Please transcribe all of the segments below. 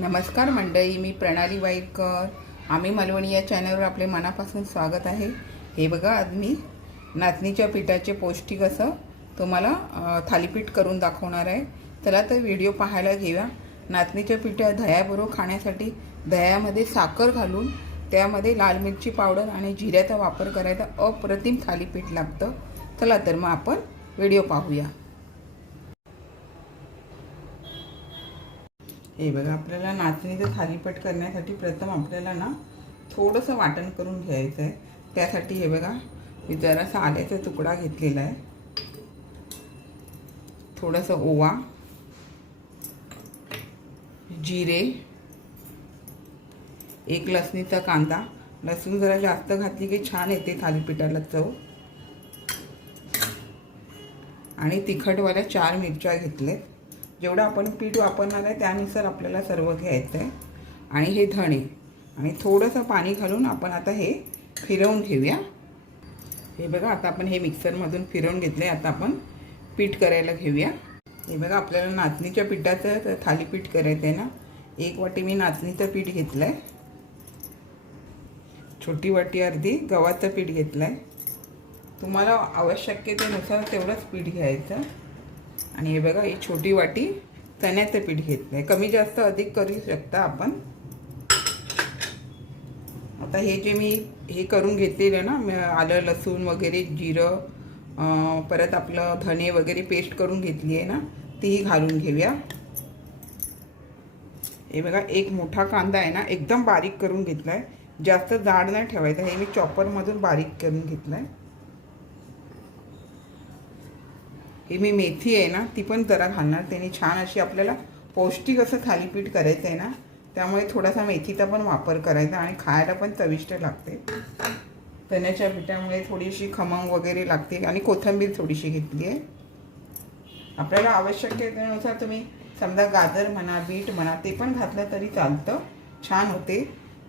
नमस्कार मंडळी मी प्रणाली वाईटकर. आम्ही मालवणी या चॅनलवर आपले मनापासून स्वागत आहे. हे बघा आज मी नाचणीच्या पिठाचे पौष्टिक असं तुम्हाला थालीपीठ करून दाखवणार आहे. चला तर व्हिडिओ पाहायला घेऊया. नाचणीच्या पिठ्या दह्याबरोबर खाण्यासाठी दह्यामध्ये साखर घालून त्यामध्ये लाल मिरची पावडर आणि जिऱ्याचा वापर करायचा अप्रतिम थालीपीठ लागतं. चला तर मग आपण व्हिडिओ पाहूया. हे बघा आपल्याला नाचणीचं थालीपट करण्यासाठी प्रथम आपल्याला ना थोडंसं वाटण करून घ्यायचं आहे त्यासाठी हे बघा मी जरासा आल्याचा तुकडा घेतलेला आहे. थोडंसं ओवा जिरे एक लसणीचा कांदा. लसूण जरा जास्त घातली की छान येते थालीपीठाला चव. आणि तिखटवाल्या चार मिरच्या घेतलेत जेवढं आपण पीठ वापरणार आहे त्यानुसार आपल्याला सर्व घ्यायचं आहे आणि हे धणे. आणि थोडंसं पाणी घालून आपण आता हे फिरवून घेऊया. हे बघा आता आपण हे मिक्सरमधून फिरवून घेतलं आहे आता आपण पीठ करायला घेऊया. हे बघा आपल्याला नाचणीच्या पिठाचं थालीपीठ करायचं आहे ना. एक वाटी मी नाचणीचं पीठ घेतलं आहे छोटी वाटी अर्धी गव्हाचं पीठ घेतलं आहे तुम्हाला आवश्यकतेनुसार तेवढंच पीठ घ्यायचं. आणि हे बघा ही छोटी वाटी चण्याचं पीठ घेतलं आहे कमी जास्त अधिक करू शकता आपण. आता हे जे मी हे करून घेतलेलं ना आलं लसूण वगैरे जिरं परत आपलं धने वगैरे पेस्ट करून घेतली आहे ना तीही घालून घेऊया. हे बघा एक मोठा कांदा आहे ना एकदम बारीक करून घेतला आहे जास्त जाड नाही ठेवायचा हे मी चॉपरमधून बारीक करून घेतलं आहे हे मी मेथी आहे ना ती पण जरा घालणार. त्याने छान अशी आपल्याला पौष्टिक असं थालीपीठ करायचं आहे ना त्यामुळे थोडासा मेथीचा पण वापर करायचा आणि खायला पण चविष्ट लागते. चण्याच्या पिठामुळे थोडीशी खमंग वगैरे लागते आणि कोथिंबीर थोडीशी घेतली आहे. आपल्याला आवश्यकतेनुसार तुम्ही समजा गाजर म्हणा बीट म्हणा ते पण घातलं तरी चालतं. छान होते.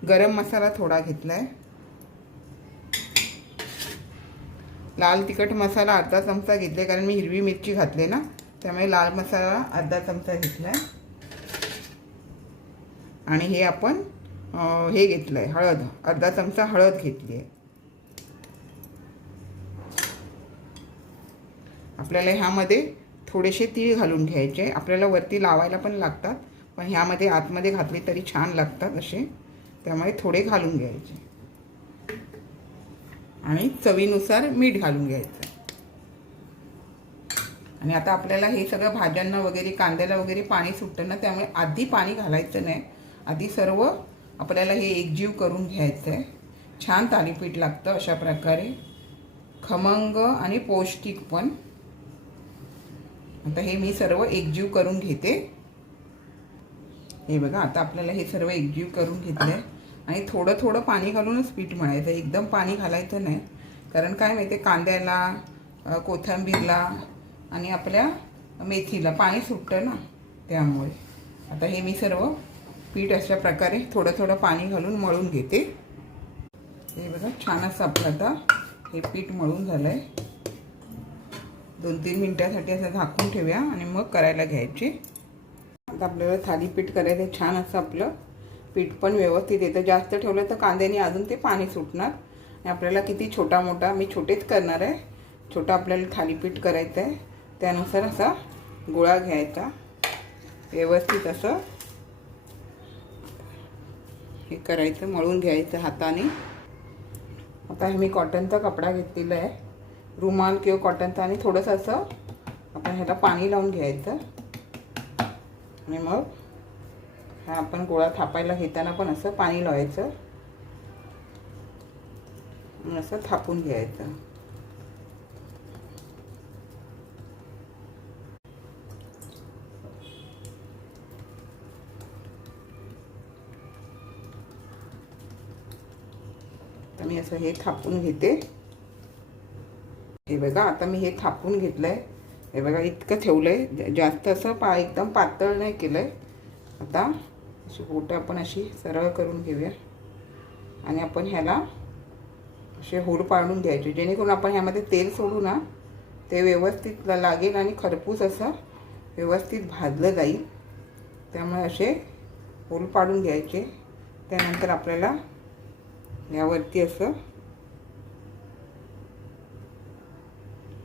गरम मसाला थोडा घेतला आहे लाल तिखट मसाला अर्धा चमचा घेतले कारण मी हिरवी मिरची घातली ना त्यामुळे लाल मसाला अर्धा चमचा घेतला आहे आणि हे आपण हे घेतलं आहे हळद अर्धा चमचा हळद घेतली आहे. आपल्याला ह्यामध्ये थोडेसे तीळ घालून घ्यायचे आपल्याला वरती लावायला पण लागतात पण ह्यामध्ये आतमध्ये घातले तरी छान लागतात असे त्यामुळे थोडे घालून घ्यायचे. आणि चवीनुसार मीठ घालून घ्यायचं. आणि आता आपल्याला हे सगळं भाज्यांना वगैरे कांद्याला वगैरे पाणी सुटतं ना त्यामुळे आधी पाणी घालायचं नाही. आधी सर्व आपल्याला हे एकजीव करून घ्यायचं आहे छान थालीपीठ लागतं अशा प्रकारे. खमंग आणि पौष्टिक पण. आता हे मी सर्व एकजीव करून घेते. हे बघा आता आपल्याला हे सर्व एकजीव करून घेतलं आहे आणि थोडं थोडं पाणी घालूनच पीठ मळायचं एकदम पाणी घालायचं नाही. कारण काय माहिती आहे कांद्याला कोथिंबीरला आणि आपल्या मेथीला पाणी सुटतं ना त्यामुळे. आता हे मी सर्व पीठ अशा प्रकारे थोडं थोडं पाणी घालून मळून घेते. हे बघा छान असं आपलं आता हे पीठ मळून झालं आहे दोन तीन मिनटासाठी असं झाकून ठेवूया आणि मग करायला घ्यायचे. आता आपल्याला थालीपीठ करायचं छान असं आपलं पीठ पण व्यवस्थित येतं. जास्त ठेवलं तर कांद्याने अजून ते पाणी सुटणार. आणि आपल्याला किती छोटा मोठा मी छोटेच करणार आहे. छोटा आपल्याला थालीपीठ करायचं आहे त्यानुसार असा गोळा घ्यायचा. व्यवस्थित असं हे करायचं मळून घ्यायचं हाताने. आता हे मी कॉटनचा कपडा घेतलेला आहे. रुमाल किंवा कॉटनचा आणि थोडंसं असं आपण ह्याला पाणी लावून घ्यायचं. आणि मग हा आपण गोळा थापायला घेताना पण असं पाणी लावायचं. असं थापून घ्यायचं. तर मी असं हे थापून घेते. हे बघा आता मी हे थापून घेतलं आहे हे बघा इतकं ठेवलं आहे जास्त असं पा एकदम पातळ नाही केलं आहे आता अशी बोटं आपण अशी सरळ करून घेऊया. आणि आपण ह्याला असे होल पाडून घ्यायचे. जेणेकरून आपण ह्यामध्ये तेल सोडू ना ते व्यवस्थित लागेल आणि खरपूस असं व्यवस्थित भाजलं जाईल. त्यामुळे असे होल पाडून घ्यायचे. त्यानंतर आपल्याला यावरती असं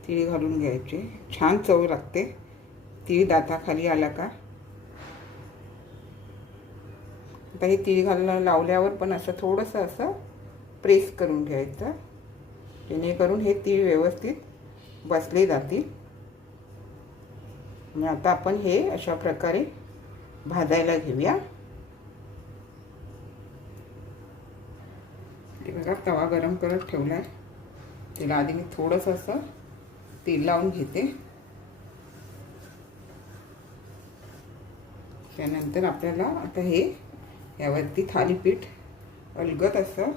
तीळ घालून घ्यायचे. छान चव लागते. तीळ दाताखाली आला का? आता हे तीळ घालणं लावल्यावर पण असं थोडंसं असं प्रेस करून घ्यायचं. जेणेकरून हे तीळ व्यवस्थित बसले जातील. आणि आता आपण हे अशा प्रकारे भाजायला घेऊया. ते बघा तवा गरम करत ठेवला आहे त्याला आधी मी थोडंसं असं तेल लावून घेते. त्यानंतर आपल्याला आता हे यावरती थालीपीठ अलगत असं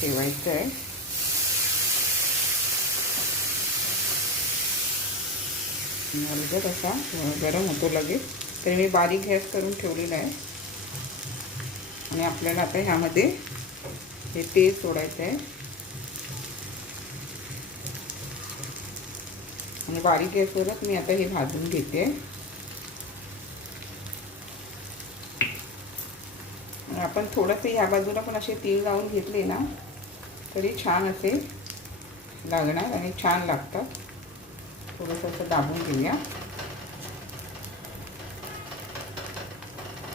ठेवायचं आहे अलगत असा गरम होतो लगेच. तरी मी बारीक गॅस करून ठेवलेला आहे. आणि आपल्याला आता ह्यामध्ये हे तेल सोडायचं आहे आणि बारीक गॅसवरच मी आता हे भाजून घेते. आपण थोडंसं ह्या बाजूला पण असे तीळ लावून घेतले ना तरी छान असे लागणार आणि छान लागतात. थोडंसं असं दाबून घेऊया.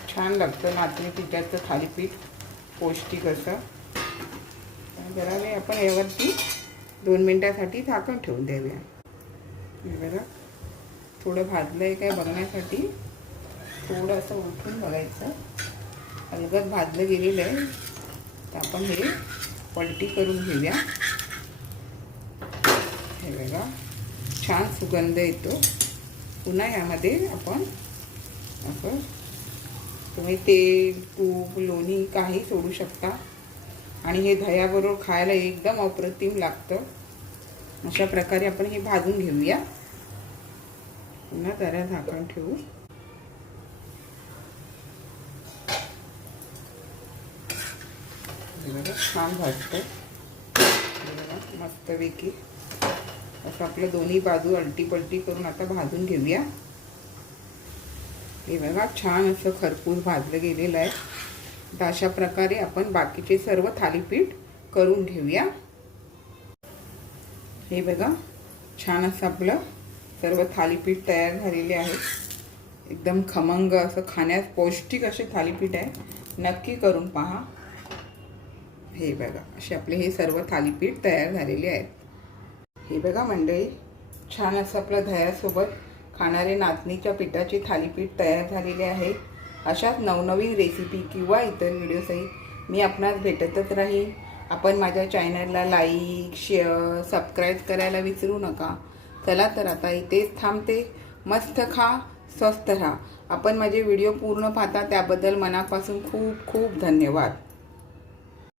छान लागतं नाचणी पिठाचं थालीपीठ पौष्टिक असं. जरा वेळ आपण यावरती दोन मिनटासाठी झाकण ठेवून देऊया. हे बघा थोडं भाजलं आहे काय बघण्यासाठी. थोडं असं उठून बघायचं. अलगद भाजलं गेलेलं आहे. तर आपण हे पलटी करून घेऊया. हे बघा छान सुगंध येतो. पुन्हा यामध्ये आपण असं तुम्ही तेल तूप लोणी काही सोडू शकता. आणि हे दह्याबरोबर खायला एकदम अप्रतिम लागतं. अशा प्रकारे आपण हे भाजून घेऊया. पुन्हा जरा झाकण ठेवू. बघा छान भाजतं बघा मस्तपैकी असं आपलं दोन्ही बाजू अलटी पलटी करून आता भाजून घेऊया. हे बघा छान असं खरपूस भाजलं गेलेलं आहे. तर अशा प्रकारे आपण बाकीचे सर्व थालीपीठ करून घेऊया. हे बघा छान असं आपलं सर्व थालीपीठ तयार झालेले आहे. एकदम खमंग असं खाण्यास पौष्टिक असे थालीपीठ आहे. नक्की करून पहा. हे बघा असे आपले हे सर्व थालीपीठ तयार झालेले आहेत. हे बघा मंडळी छान असं आपलं दह्यासोबत खाणारे नाचणीच्या पिठाचे थालीपीठ तयार झालेले आहे. अशाच नवनवीन रेसिपी किंवा इतर व्हिडिओसही मी आपणास भेटतच राहील आपण माझ्या चॅनलला लाईक शेअर सबस्क्राईब करायला विसरू नका. चला तर आता इथेच थांबते. मस्त खा स्वस्थ राहा. आपण माझे व्हिडिओ पूर्ण पाहता त्याबद्दल मनापासून खूप खूप धन्यवाद.